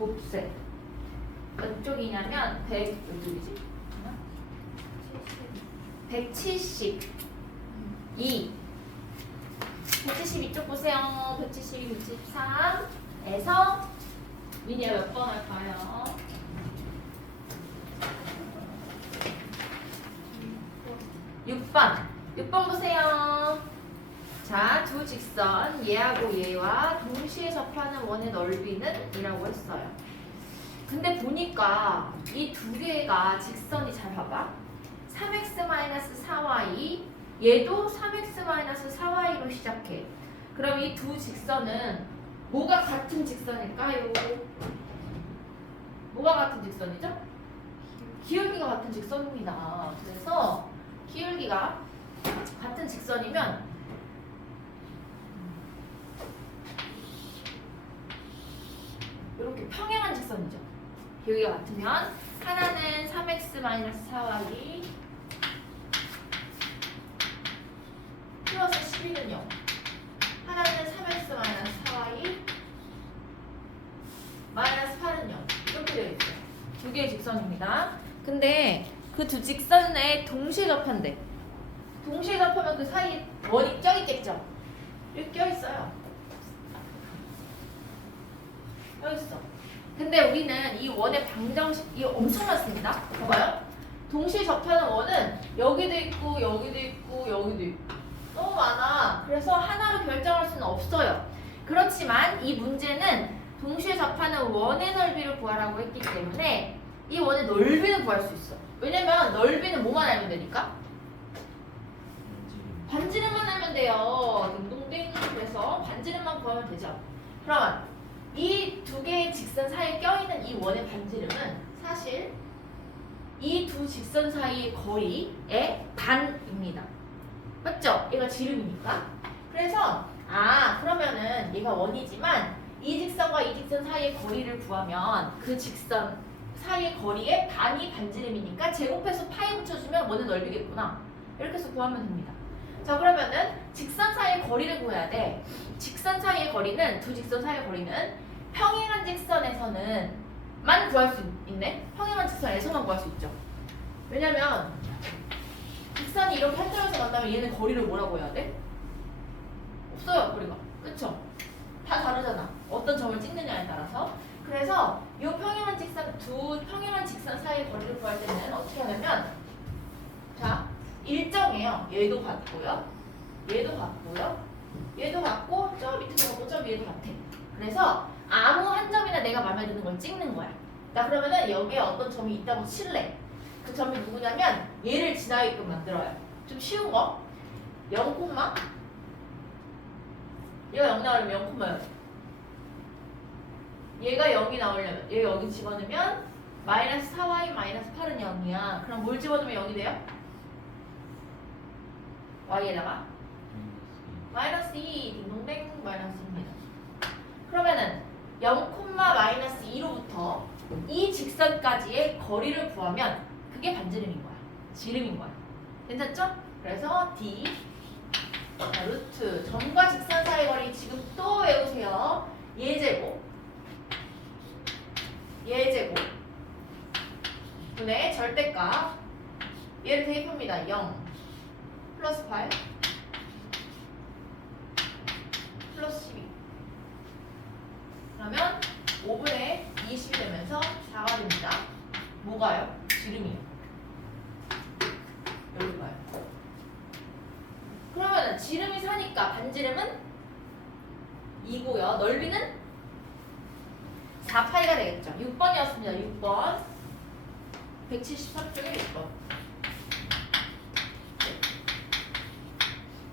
곱셈. 몇 쪽이냐면 100, 몇 쪽이지? 172. 172쪽 보세요. 172, 173에서 미니가 몇 번 할까요? 6번 보세요. 자, 두 직선 얘하고 얘와 동시에 접하는 원의 넓이는 이라고 했어요. 근데 보니까 이 두 개가 직선이 잘 봐봐. 3x-4y 얘도 3x-4y로 시작해. 그럼 이 두 직선은 뭐가 같은 직선일까요? 뭐가 같은 직선이죠? 기울기가 같은 직선입니다. 그래서 기울기가 같은 직선이면 이렇게 평행한 직선이죠. 기울기가 같으면 하나는 3x-4y 플러스 11은 0. 하나는 3x-4y 마이너스 8은 0. 이렇게 되어 있어요. 두 개의 직선입니다. 근데 그 두 직선에 동시에 접한대. 동시에 접하면 그 사이에 원이 껴있겠죠? 이렇게 껴있어요. 껴있어. 근데 우리는 이 원의 방정식, 이거 엄청 많습니다. 봐봐요. 동시에 접하는 원은 여기도 있고, 여기도 있고, 여기도 있고. 너무 많아. 그래서 하나로 결정할 수는 없어요. 그렇지만 이 문제는 동시에 접하는 원의 넓이를 구하라고 했기 때문에 이 원의 넓이는 구할 수 있어. 왜냐면 넓이는 뭐만 알면 되니까? 반지름만 알면 돼요. 딩동댕. 그래서 반지름만 구하면 되죠. 그러면 이 두 개의 직선 사이에 껴있는 이 원의 반지름은 사실 이 두 직선 사이의 거리의 반입니다. 맞죠? 얘가 지름이니까. 그래서 그러면은 얘가 원이지만 이 직선과 이 직선 사이의 거리를 구하면 그 직선 사이의 거리의 반이 반지름이니까 제곱해서 파이 붙여주면 원의 넓이겠구나. 이렇게 해서 구하면 됩니다. 자, 그러면은 직선 사이의 거리를 구해야 돼. 직선 사이의 거리는, 두 직선 사이의 거리는 평행한 직선에서는 만 구할 수 있네. 평행한 직선에서만 구할 수 있죠. 왜냐면 직선이 이렇게 한 점에서 만나면 얘는 거리를 뭐라고 해야 돼? 없어요, 거리가. 그쵸? 다 다르잖아. 어떤 점을 찍느냐에 따라서. 그래서 이 평행한 직선, 두 평행한 직선 사이의 거리를 구할 때는 어떻게 하냐면, 자, 일정해요. 얘도 같고요. 얘도 같고요. 얘도 같고, 저 밑에도 같고, 저 위에도 같아. 그래서 아무 한 점이나 내가 마음에 드는 걸 찍는 거야. 나 그러면은 여기에 어떤 점이 있다고 칠래. 그 점이 누구냐면 얘를 지나게끔 만들어요. 좀 쉬운 거. 0, 얘가 0 나오려면 0,0. 얘가 0이 나오려면 얘 여기 집어넣으면 마이너스 4y 마이너스 8은 0이야. 그럼 뭘 집어넣으면 0이 돼요? y에다가 마이너스 2 딩동댕 마이너스 2입니다. 그러면은 0, 마이너스 2로부터 이 직선까지의 거리를 구하면 그게 반지름인 거야. 지름인 거야. 괜찮죠? 그래서 D 루트 점과 직선 사이 거리 지금 또 외우세요. 예제곱 분의 절대값 얘를 대입합니다. 0 플러스 8 플러스 12 그러면 5분의 20이 되면서 4가 됩니다. 뭐가요? 지름이요. 여기 가요. 그러면 지름이 4니까 반지름은 2고요. 넓이는 4파이가 되겠죠. 6번이었습니다. 6번. 173쪽에 6번.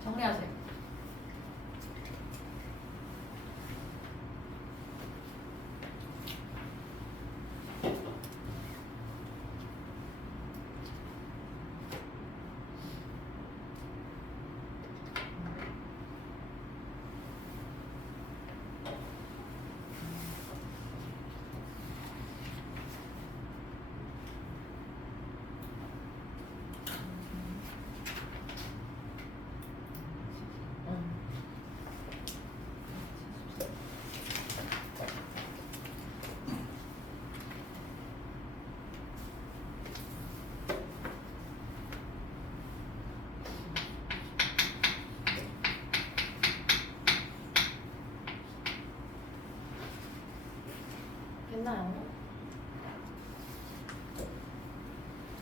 정리하세요. 됐나요?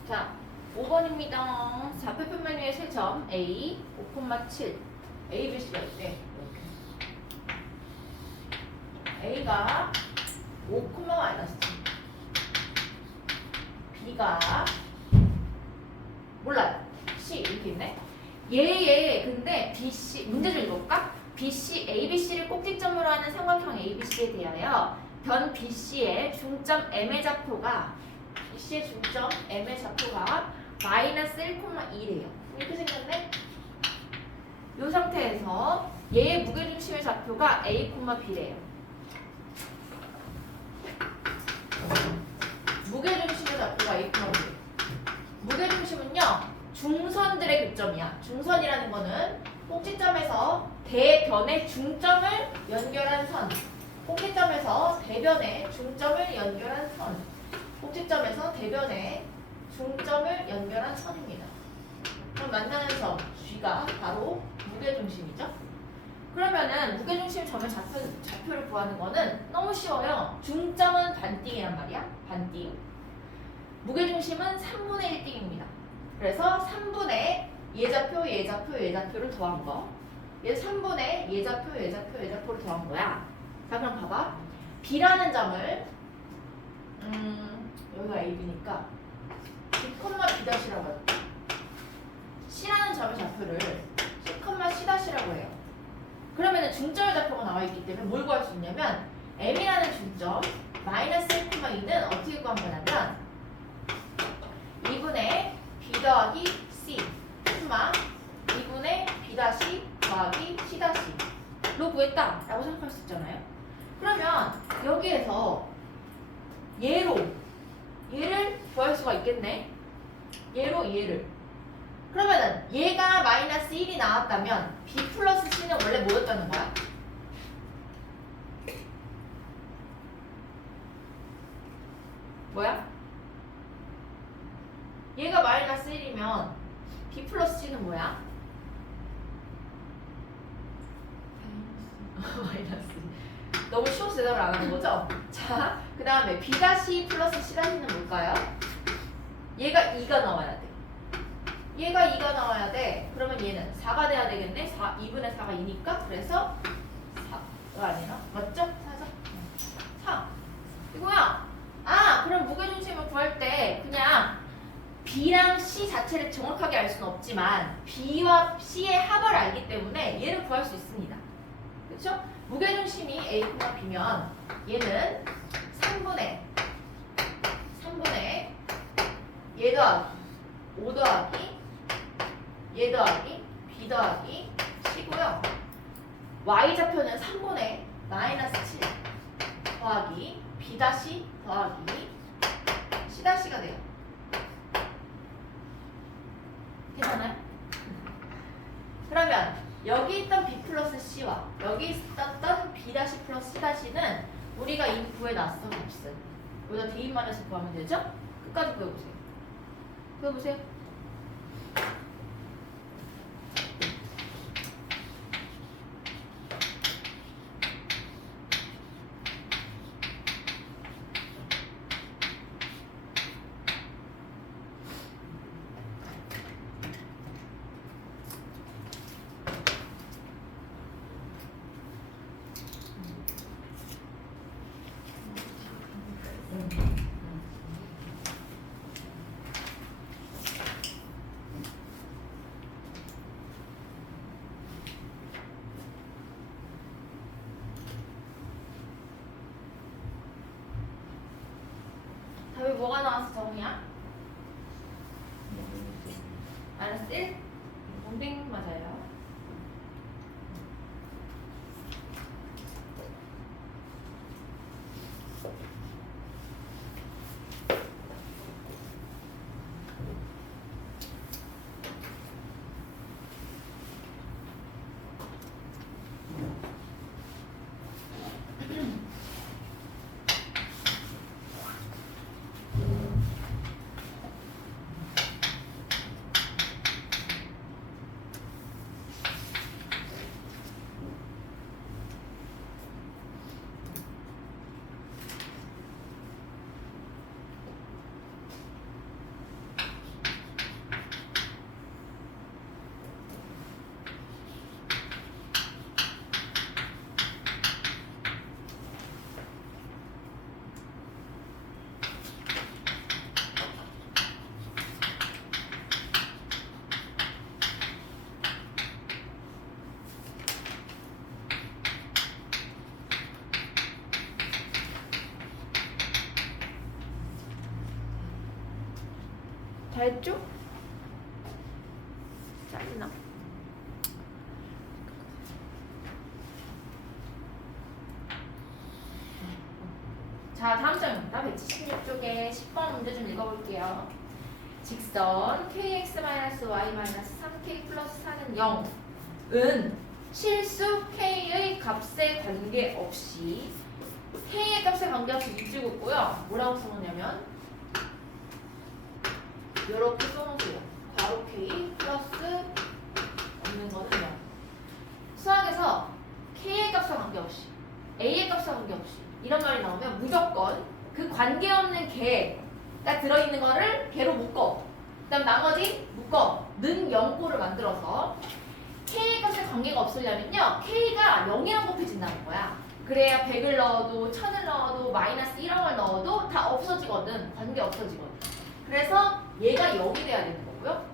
자, 5번입니다. 좌표표 메뉴의 세 점 A 5,7 A, B, C가 있대. 이렇게 A가 5, 마이너스 7 B가 몰라요. C 이렇게 있네. 얘 근데 BC 문제 좀 읽어볼까? BC, ABC를 꼭지점으로 하는 삼각형 ABC에 대하여 변 BC의 중점 M의 좌표가 BC의 중점 M의 좌표가 마이너스 1,2래요. 이렇게 생겼네. 이 상태에서 얘의 무게중심의 좌표가 A, B래요. 무게중심의 좌표가 A, B. 무게중심은요 중선들의 교점이야. 중선이라는 거는 꼭지점에서 대변의 중점을 연결한 선. 꼭지점에서 대변의 중점을 연결한 선. 꼭지점에서 대변의 중점을 연결한 선입니다. 그럼 만나는 점 G가 바로 무게중심이죠. 그러면은 무게중심 점의 좌표를 구하는 거는 너무 쉬워요. 중점은 반띵이란 말이야. 반띵. 무게중심은 3분의 1띵입니다. 그래서 3분의 예좌표, 예좌표, 예좌표를 더한 거. 얘 3분의 예좌표, 예좌표, 예좌표를 더한 거야. 자, 그럼 봐봐. B라는 점을 여기가 AB니까 B,B'라고 해요. C라는 점의 좌표를 C,C'라고 해요. 그러면 중점의 좌표가 나와 있기 때문에 뭘 구할 수 있냐면 M이라는 중점 마이너스 1,2는 어떻게 구한 거냐면 2분의 B 더하기 C 2분의 B 다시 더하기 C 다시로 구했다 라고 생각할 수 있잖아요. 그러면 여기에서 얘를 구할 수가 있겠네. 얘를 그러면은 얘가 마이너스 1이 나왔다면 B 플러스 C는 원래 뭐였다는 거야? 뭐야? 얘가 마이너스 1이면 B 플러스 C는 뭐야? 마이너스. 너무 쉬워서 대답을 안 하는 거죠? 자, 그 다음에 B 다시 플러스 C 다시는 뭘까요? 얘가 2가 나와야 돼. 얘가 2가 나와야 돼. 그러면 얘는 4가 돼야 되겠네. 2분의 4가 2니까. 그래서 4가 아니라 맞죠? 4죠? 4. 이거야. 아, 그럼 무게중심을 구할 때 그냥 B랑 C 자체를 정확하게 알 수는 없지만 B와 C의 합을 알기 때문에 얘를 구할 수 있습니다. 그렇죠? 무게중심이 A, B면 얘는 3분의 얘 더하기 5 더하기 얘 더하기 B 더하기 C고요. Y좌표는 3분의 마이너스 7 더하기 B 다시 더하기 C 다시가 돼요. 괜찮아요? 그러면 여기 있던 B 플러스 C와 여기 있었던 B 다시 플러스 C 다시는 우리가 이미 구해놨어. 값은 여기다 대입만 해서 구하면 되죠? 끝까지 구해보세요. 구해보세요. 답이 뭐가 나와서 정이야? 마이너스 1? 동댕 맞아요. 다 했죠? 짜증나. 자, 다음 장입니다. 176쪽에 10번 문제 좀 읽어볼게요. 직선 kx-y-3k 플러스 4는 0은 실수 k의 값에 관계없이 k의 값에 관계없이 밑줄고 있고요. 뭐라고 써놓냐면 이렇게 써놓으세요. 괄호 k 플러스 없는 거는 0. 수학에서 k의 값과 관계없이 a의 값과 관계없이 이런 말이 나오면 무조건 그 관계없는 개가 들어있는 거를 개로 묶어. 그 다음 나머지 묶어. 는 0꼴을 만들어서 K의 값에 관계가 없으려면요. K가 0이랑 곱해진다는 거야. 그래야 100을 넣어도 1000을 넣어도 마이너스 1을 넣어도 다 없어지거든. 관계 없어지거든. 그래서 얘가 0이 돼야 되는 거고요.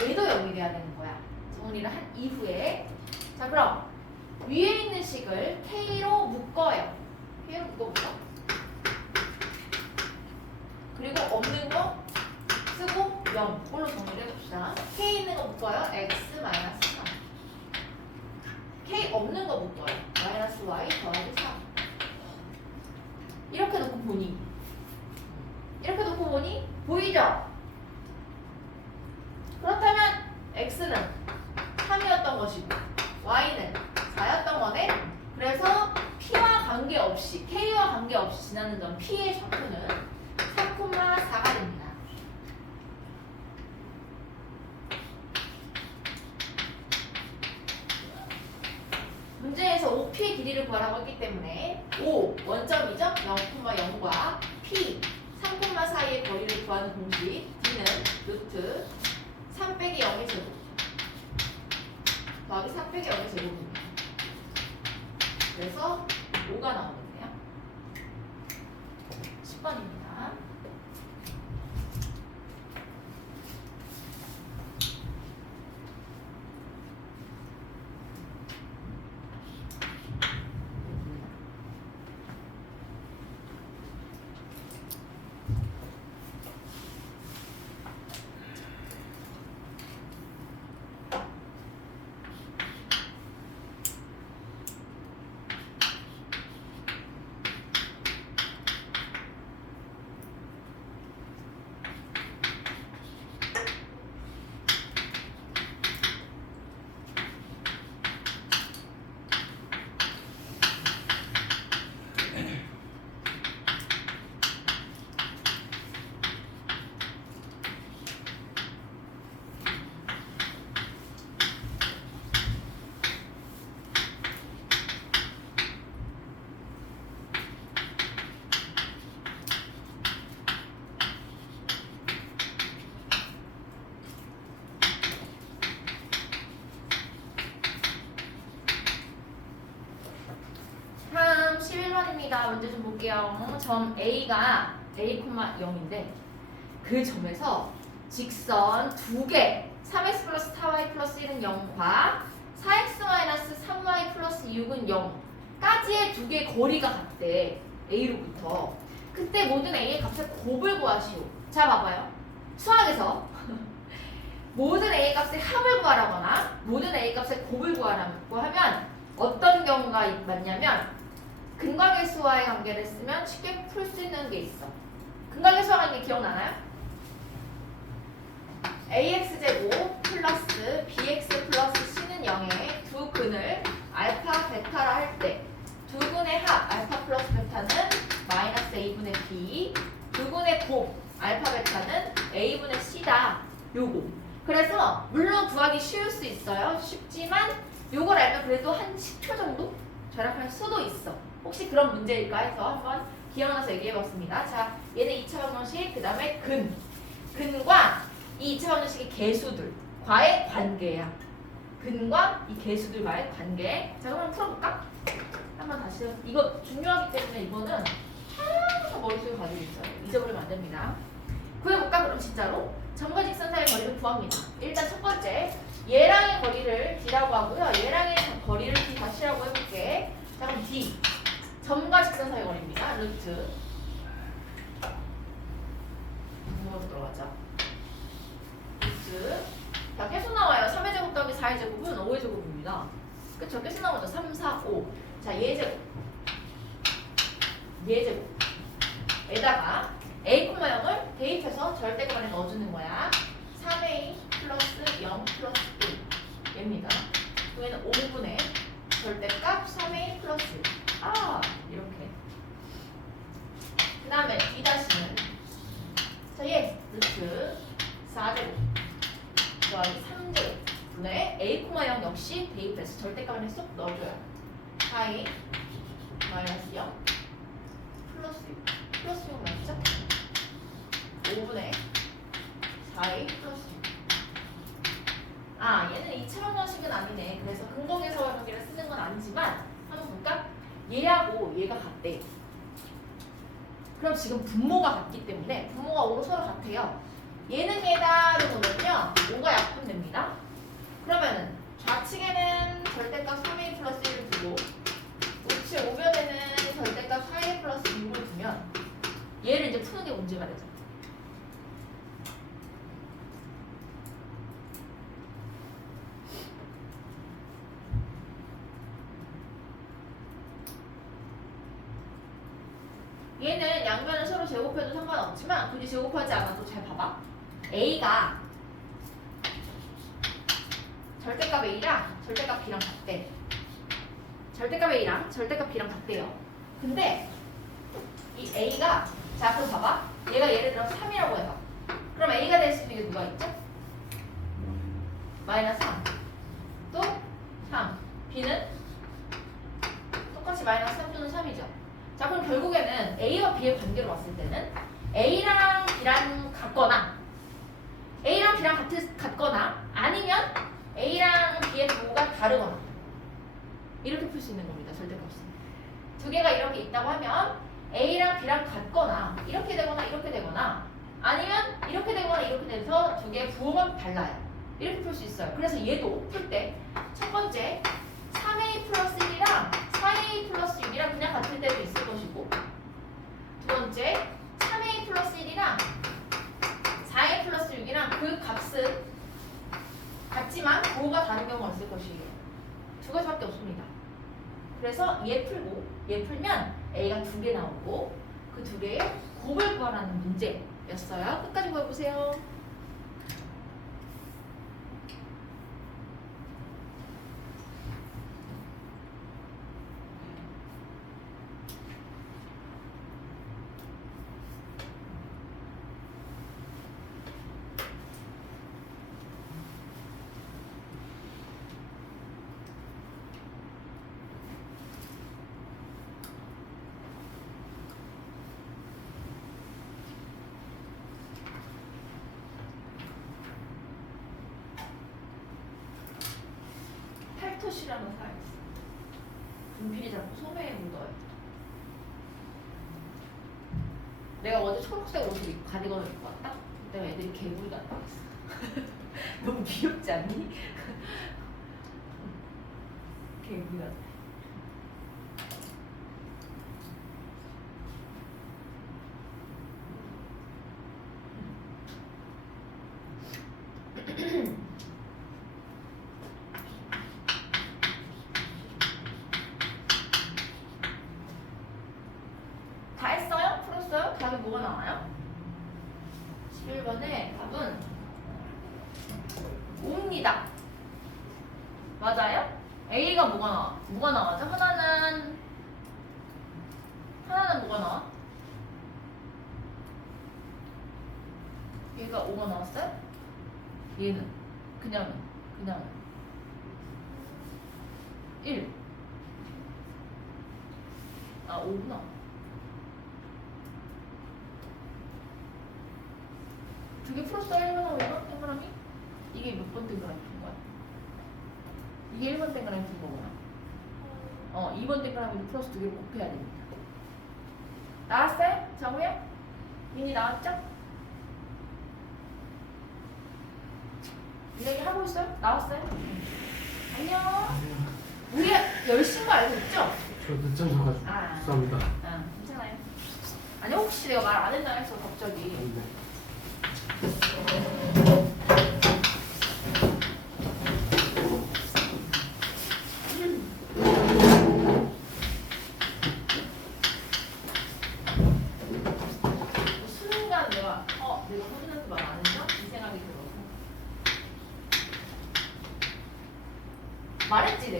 얘도 0이 돼야 되는 거야. 정리를 한 이후에 자 그럼 위에 있는 식을 K로 묶어요. K로 묶어보자. 그리고 없는 거 쓰고 0 꼴로 정리를 해봅시다. K 있는 거 묶어요. X 마이너스 3. K 없는 거 묶어요. 마이너스 Y 더하기 3. 이렇게 놓고 보니 보이죠? 그렇다면 X는 3이었던 것이고 Y는 4였던 거네. 그래서 P와 관계없이 K와 관계없이 지나는 점 P의 좌표는 3,4가 됩니다. 문제에서 OP의 길이를 구하라고 했기 때문에 O 원점이죠? 0,0과 P 3,4 사이의 거리를 구하는 공식 D는 루트 3 빼기 0의 제곱 더하기 3 빼기 0의 제곱입니다. 그래서 5가 나오겠네요. 10번입니다. 다음 11번입니다. 문제 좀 볼게요. 점 A가 A,0인데 그 점에서 직선 두 개 3x 플러스 4y 플러스 1은 0과 4x 마이너스 3y 플러스 6은 0까지의 두 개의 거리가 같대. A로부터. 그때 모든 A의 값의 곱을 구하시오. 자 봐봐요. 수학에서 모든 A 값의 합을 구하라거나 모든 A 값의 곱을 구하라고 하면 어떤 경우가 맞냐면 근각의수와의 관계를 쓰면 쉽게 풀 수 있는 게 있어. 근각의수와 관계 기억나나요? ax제곱 플러스 bx 플러스 c는 0의 두 근을 알파 베타라 할 때 두 근의 합 알파 플러스 베타는 마이너스 a분의 b 두 근의 곱 알파 베타는 a분의 c다. 요거. 그래서 물론 구하기 쉬울 수 있어요. 쉽지만 요걸 알면 그래도 한 10초 정도 절약할 수도 있어. 혹시 그런 문제일까 해서 한번 기억나서 얘기해봤습니다. 자, 얘는 2차 방정식, 그 다음에 근과 이 2차 방정식의 개수들과의 관계야. 근과 이 개수들과의 관계. 자, 그럼 풀어볼까? 한번 다시. 이거 중요하기 때문에 이거는 항상 머릿속에 가지고 있어요. 잊어버리면 안 됩니다. 구해볼까? 그럼 진짜로? 점과 직선 사이의 거리를 구합니다. 일단 첫 번째, 얘랑의 거리를 D라고 하고요. 얘랑의 거리를 D 다시라고 해볼게. 자, 그럼 D. 점과 직선 사이 거리입니다. 루트. 뭐로 들어가죠? 그쵸? 계속 나오죠. 3, 4, 5. 자, 얘제곱. 얘제곱에다가 a, 0을 대입해서 절대값 안에 넣어주는 거야. 3a 플러스 0 플러스 1 얘입니다. 여기는 5분의 절대값 3a 플러스 1. 이렇게. 그 다음에 b 다시는 자, 얘 루트 4제곱 더하기 3제곱 분의 a, 0 역시 대입해서 절대값 안에 쏙 넣어줘요. 4a 마이너스 0 플러스 6 플러스 6 맞죠? 5분의 4a 플러스 6. 얘는 2차원 형식은 아니네. 그래서 근거계사 관계를 쓰는 건 아니지만 한번 볼까? 얘하고 얘가 같대. 그럼 지금 분모가 같기 때문에 분모가 5로 서로 같아요. 얘는 얘다를 보면요 5가 약분됩니다. 그러면은 좌측에는 절대값 3a 플러스 1을 두고 우측 우변에는 절대값 4a 플러스 6을 두면 얘를 이제 푸는 게 문제가 되죠. 얘는 양변을 서로 제곱해도 상관없지만 굳이 제곱하지 않아도 잘 봐봐. A가 절대값 A랑 절대값 B랑 같대. 절대값 A랑 절대값 B랑 같대요. 근데 이 A가 자 그럼 봐봐. 얘가 예를 들어 3이라고 해봐. 그럼 A가 될 수 있는 게 누가 있죠? 마이너스 3 또 3 B는 똑같이 마이너스 3 또는 3이죠. 자 그럼 결국에는 A와 B의 관계로 봤을 때는 A랑 B랑 같거나 A랑 B랑 같거나 아니면 A랑 B의 부호가 다르거나 이렇게 풀 수 있는 겁니다. 절대값은. 두 개가 이렇게 있다고 하면 A랑 B랑 같거나 이렇게 되거나 아니면 이렇게 되거나 이렇게 돼서 두 개의 부호만 달라요. 이렇게 풀 수 있어요. 그래서 얘도 풀 때 첫 번째 3a 플러스 1이랑 4a 플러스 6이랑 그냥 같을 때도 있을 것이고 두 번째 3a 플러스 1이랑 4a 플러스 6이랑 그 값은 같지만 부호가 다른 경우가 있을 것이에요. 두 가지밖에 없습니다. 그래서 얘 풀고 얘 풀면 a가 2개 나오고 그 두 개의 곱을 구하라는 문제였어요. 끝까지 보여보세요. 팔토시라는 사람이 있어. 분필이 자꾸 소매에 묻어요. 내가 어제 초록색 옷을 입고 가디건을 입고 왔다? 그때 애들이 개구리 같다고 했어. 너무 귀엽지 않니? 개구리 같아. 다 했어요? 풀었어요? 답이 뭐가 나와요? 11번에 답은 옵니다. 맞아요? A가 뭐가 나와? 뭐가 나와죠? 하나는 뭐가 나와? 얘가 5가 나왔어요? 얘는 그냥 1. 5구나. 두 개 풀었어. 1번 왜요? 동그라미? 이게 몇 번 동그라미 푼 거야? 이게 1번 동그라미 푼 거구나. 2번 동그라미도 풀어서 두 개를 곱해야 됩니다. 나왔어요? 정우야? 민이 나왔죠? 이야기 하고 있어요? 나왔어요? 안녕. 우리 열심히 거 알고 있죠? 저 늦잠자가지고 죄송합니다. 괜찮아요. 아니 혹시 내가 말 안 했나 해서 갑자기. 네.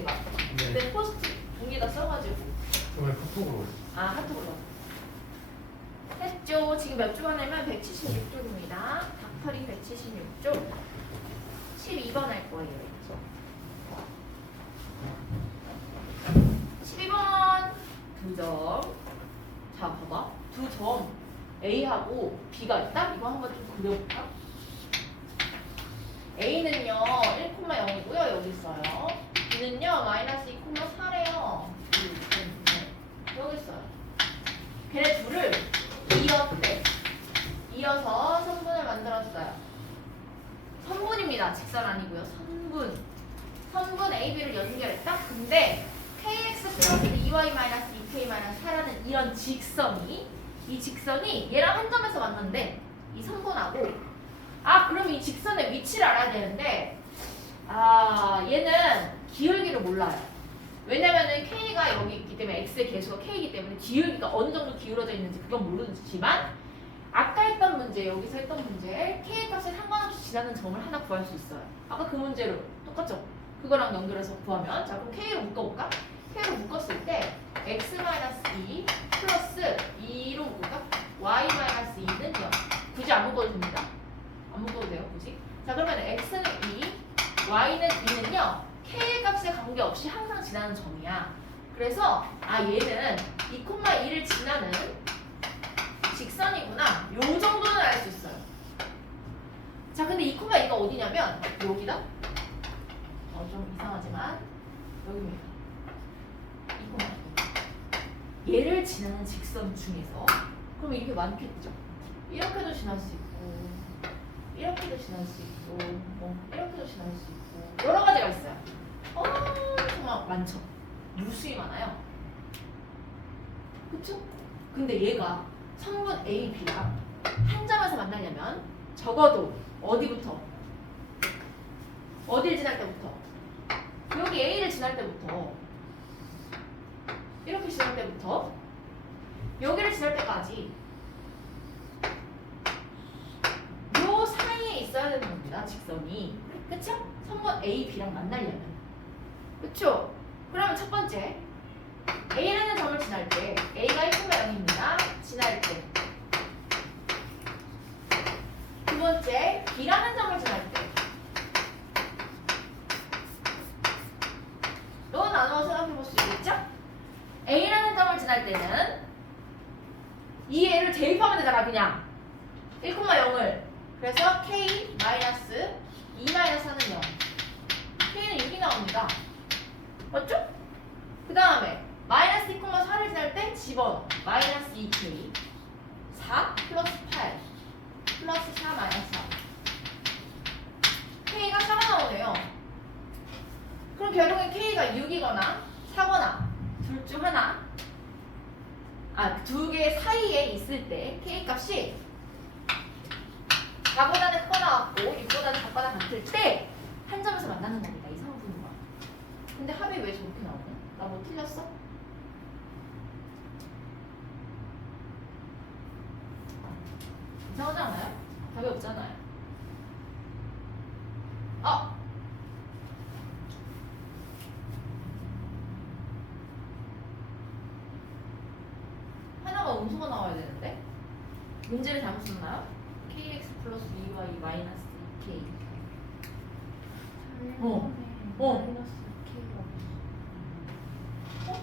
얘가. 네. 근데 포스트 종이에다 써가지고. 정말 카톡으로. 아, 카톡으로. 했죠. 지금 몇 조 하냐면 176조입니다. 닥터리 176조. 12번 할 거예요. 그래서. 12번 2점. 자, 봐봐. 2점 A하고 B가 있다? 이거 한번 좀 그려볼까? A는요 1,0이고요. 여기 있어요. B는요 마이너스 2,4래요. 여기 있어요. 걔네 둘을 이었대. 이어서 선분을 만들었어요. 선분입니다. 직선 아니고요. 선분. 선분 AB를 연결했다? 근데 KX 플러스 2Y 마이너스 2K 마이너스 4라는 이런 직선이 이 직선이 얘랑 한 점에서 만났는데 이 선분하고 그럼 이 직선의 위치를 알아야 되는데 얘는 기울기를 몰라요. 왜냐면은 K가 여기 있기 때문에 X의 개수가 K이기 때문에 기울기가 어느 정도 기울어져 있는지 그건 모르지만 아까 했던 문제, 여기서 했던 문제 K 값에 상관없이 지나는 점을 하나 구할 수 있어요. 아까 그 문제로 똑같죠? 그거랑 연결해서 구하면 자 그럼 K로 묶어볼까? K로 묶었을 때 X-2 플러스 2로 묶을까? Y-2는 0 굳이 안 묶어도 됩니다. 안 묶어도 돼요 굳이. 자 그러면 X는 2 Y는 2는요 K 값에 관계없이 항상 지나는 점이야. 그래서 얘는 2,2를 지나는 직선이구나. 요 정도는 알 수 있어요. 자 근데 2,2가 어디냐면 여기다. 좀 이상하지만 여기입니다. 2,2. 얘를 지나는 직선 중에서 그럼 이렇게 많겠죠. 이렇게도 지날 수 있고 이렇게도 지날 수 있고 이렇게도 지날 수 있고 여러 가지가 있어요. 정말 많죠. 무수히 많아요. 그쵸? 근데 얘가 성분 A, B랑 한 점에서 만나려면 적어도 어디부터? 어딜 지날 때부터? 여기 A를 지날 때부터 이렇게 지날 때부터 여기를 지날 때까지 요 사이에 있어야 되는 겁니다. 직선이. 그쵸? 성분 A, B랑 만나려면. 그쵸? 그러면 첫 번째 A라는 점을 지날 때 A가 1,0입니다. 지날 때. 두 번째 B라는 점을 지날 때. 또 나누어 생각해 볼 수 있겠죠? A라는 점을 지날 때는 이 A를 대입하면 되잖아 그냥 1,0을 그래서 K 마이너스 2 마이너스 하는 0 K는 6이 나옵니다. 맞죠? 그 다음에 마이너스 2,4를 지날 때 집어넣어 마이너스 2K 4 플러스 8 플러스 4 마이너스 4 K가 4가 나오네요. 그럼 결국엔 K가 6이거나 4거나 둘 중 하나 두 개 사이에 있을 때 K 값이 4보다는 크거나 같고 6보다는 작거나 같을 때 한 점에서 만나는 겁니다. 이 성분과. 근데 합이 왜 저렇게 나오냐? 나 뭐 틀렸어? 이상하지 않아요? 답이 없잖아요. 하나가 음수가 나와야 되는데 문제를 잘못 썼나요? kx 플러스 2y 마이너스 2k 마이너스 2k가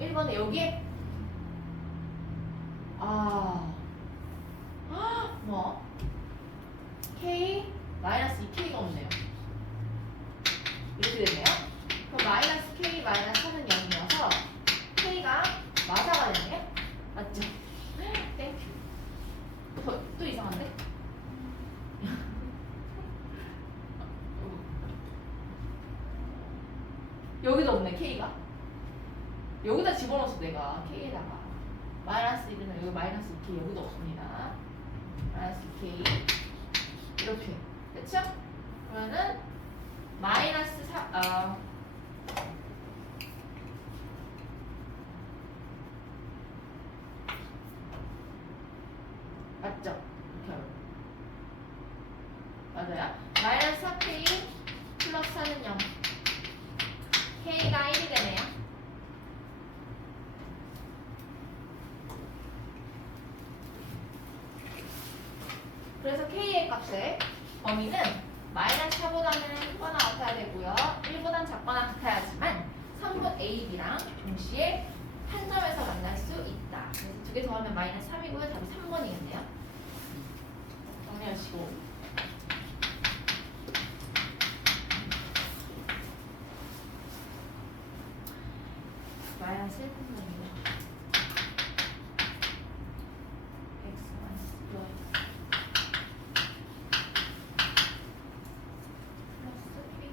1번에 여기에 뭐 k 마이너스 2k가 없네요. 이렇게 되네요. 그럼 마이너스 k 마이너스 4는 0이어서 k가 마사가 되네요. 맞죠? 땡큐. 또 이상한데? 여기도 없네 k가. 여기다 집어넣었어 내가 k에다가 마이너스 1은 여기 마이너스 2k 여기도 없습니다. 마이너스 2k 이렇게 그쵸? 그러면은 마이너스 4 맞죠? 이렇게 하면 맞아요? 마이너스 4k 플러스 4는 0 그래서 K의 값의 범위는 마이너스 4보다는 크거나 같아야 되고요. 1보다는 작거나 같아야지만 3분 A, B랑 동시에 한 점에서 만날 수 있다. 그래서 두 개 더하면 마이너스 3이고요. 답이 3번이겠네요. 정리하시고. 마이너스 1분만이요. x 마이너스 y 플러스 k.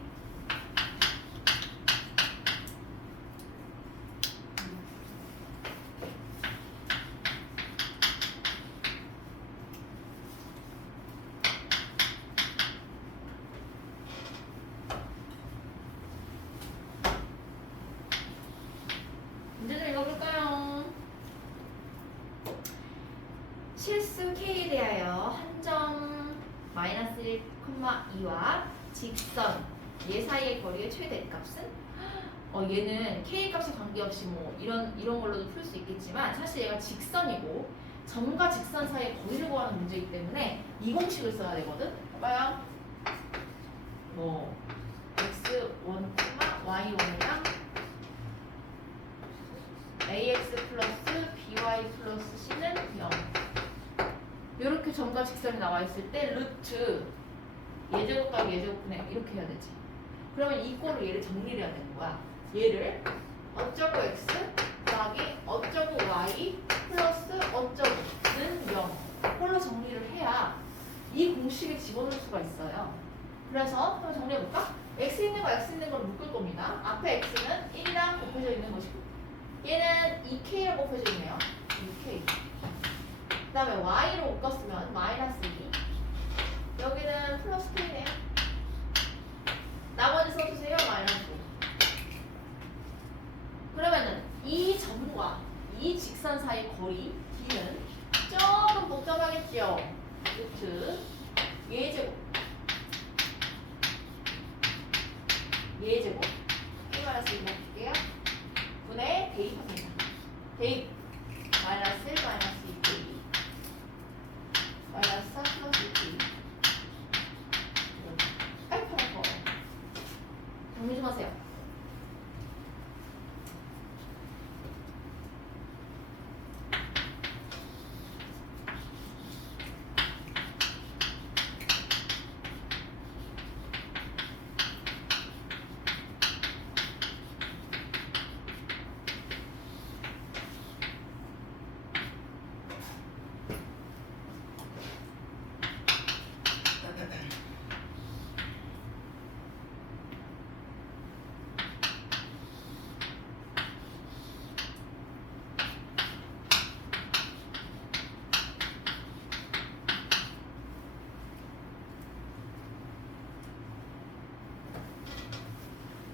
문제 좀 읽어볼까요? 실수 K에 대하여 한 점 마이너스 1,2와 직선 얘 사이의 거리의 최대 값은? 얘는 K 값에 관계없이 뭐 이런 걸로도 풀 수 있겠지만 사실 얘가 직선이고 점과 직선 사이의 거리를 구하는 문제이기 때문에 이 공식을 써야 되거든? 봐봐요. 뭐 x1, y1이랑 ax 플러스 by 플러스 c는 0. 이렇게 점과 직선이 나와 있을 때 루트 예제곱 값 예제곱분의 이렇게 해야 되지. 그러면 이 꼴을 얘를 정리를 해야 되는 거야. 얘를 어쩌고 x 더하기 어쩌고 y 플러스 어쩌고는 0 꼴로 정리를 해야 이 공식에 집어넣을 수가 있어요. 그래서 한번 정리해볼까? x 있는 거 x 있는 걸 묶을 겁니다. 앞에 x는 1이랑 곱해져 있는 것이고 얘는 2k로 곱해져 있네요. 2k. 그 다음에 y로 묶었으면 마이너스 2. 여기는 플러스 k네요. 나머지 써주세요. 마이너스 5. 그러면은 이 점과 이 직선 사이 거리 d는 조금 복잡하겠죠. 루트 예제곱 k 마이너스 1 넣을게요. 분의 대입합니다. 대입 마이너스 1 마이너스 2k 마이너스 4 플러스 2k. 아이고 정리 좀 하세요.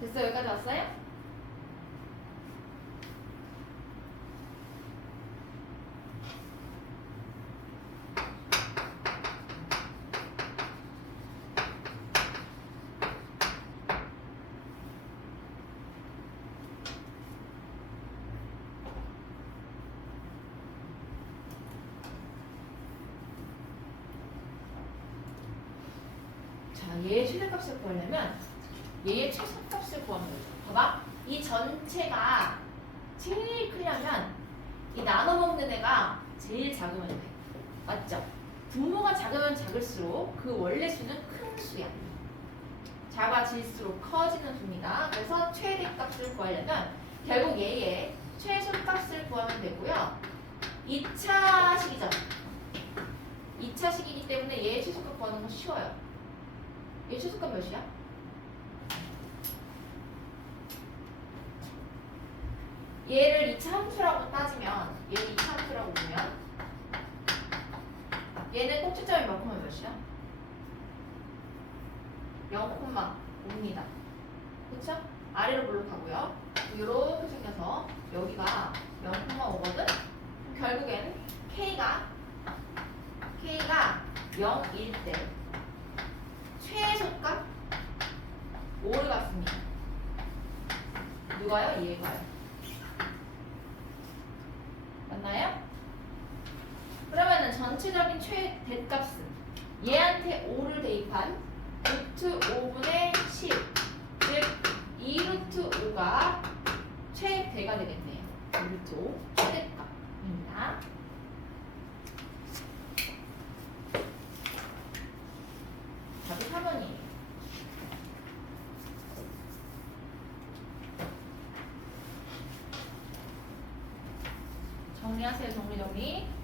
됐어? 여기까지 왔어요? 자, 얘의 최대값을 구하려면 얘의 최소값을 구하면 되죠. 봐봐. 이 전체가 제일 크려면 이 나눠먹는 애가 제일 작으면 돼. 맞죠? 분모가 작으면 작을수록 그 원래 수는 큰 수야. 작아질수록 커지는 수입니다. 그래서 최대값을 구하려면 결국 얘의 최소값을 구하면 되고요. 2차 식이죠. 2차 식이기 때문에 얘의 최소값 구하는 건 쉬워요. 얘 최소값 몇이야? 얘를 2차 함수라고 따지면 얘를 2차 함수라고 보면 얘는 꼭지점이 몇 콤마 몇이야? 0,5입니다. 그쵸? 아래로 블록하고요. 이렇게 생겨서 여기가 0,5거든? 결국엔 K가 0일 때 최소값 5를 갖습니다. 누가요? 얘가요. 맞나요? 그러면은 전체적인 최대값은 얘한테 5를 대입한 루트 5분의 10, 즉 2루트 5가 최대가 되겠네요. 2루트 5 최대값입니다. 답이 4번이에요. 정리하세요. 정리.